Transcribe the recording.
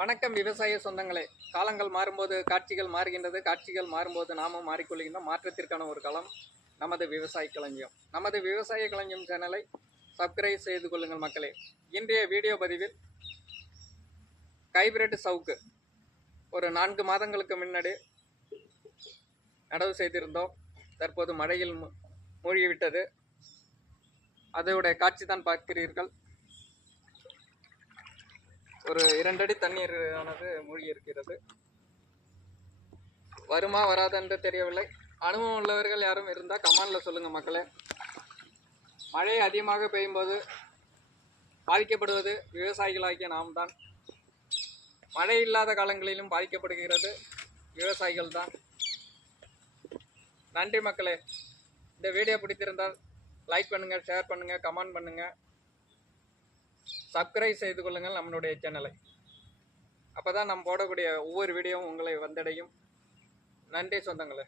வணக்கம் விவசாய சொந்தங்களே. காலங்கள் மாறும்போது காட்சிகள் மாறுகின்றது, காட்சிகள் மாறும்போது நாமும் மாறிக்கொள்கின்றோம். மாற்றத்திற்கான ஒரு களம் நமது விவசாய களஞ்சியம். நமது விவசாய களஞ்சியம் சேனலை சப்ஸ்கிரைப் செய்து கொள்ளுங்கள் மக்களே. இன்றைய வீடியோ பதிவில் ஹைபிரிட் சவுக்கு ஒரு 4 மாதங்களுக்கு முன்னாடி நடவு செய்திருந்தோம். தற்போது மழையில் மூழ்கிவிட்டது. அதோடைய காட்சி தான் பார்க்கிறீர்கள். ஒரு 2 அடி தண்ணீர் ஆனது மூழ்கி இருக்கிறது. வருமா வராது என்று தெரியவில்லை. அனுபவம் உள்ளவர்கள் யாரும் இருந்தால் கமெண்ட்ல சொல்லுங்க மக்களே. மழை அதிகமாக பெய்யும் போது பாதிக்கப்படுவது விவசாயிகளாகிய நாம் தான். மழை இல்லாத காலங்களிலும் பாதிக்கப்படுகிறது விவசாயிகள் தான். நன்றி மக்களே. இந்த வீடியோ பிடித்திருந்தால் லைக் பண்ணுங்க, ஷேர் பண்ணுங்க, கமெண்ட் பண்ணுங்க, சப்ஸ்கிரைப் செய்து கொள்ளுங்கள் நம்மளுடைய சேனலை. அப்பதான் நம்ம போடக்கூடிய ஒவ்வொரு வீடியோவும் உங்களை வந்தடையும். நன்றி சொந்தங்களே.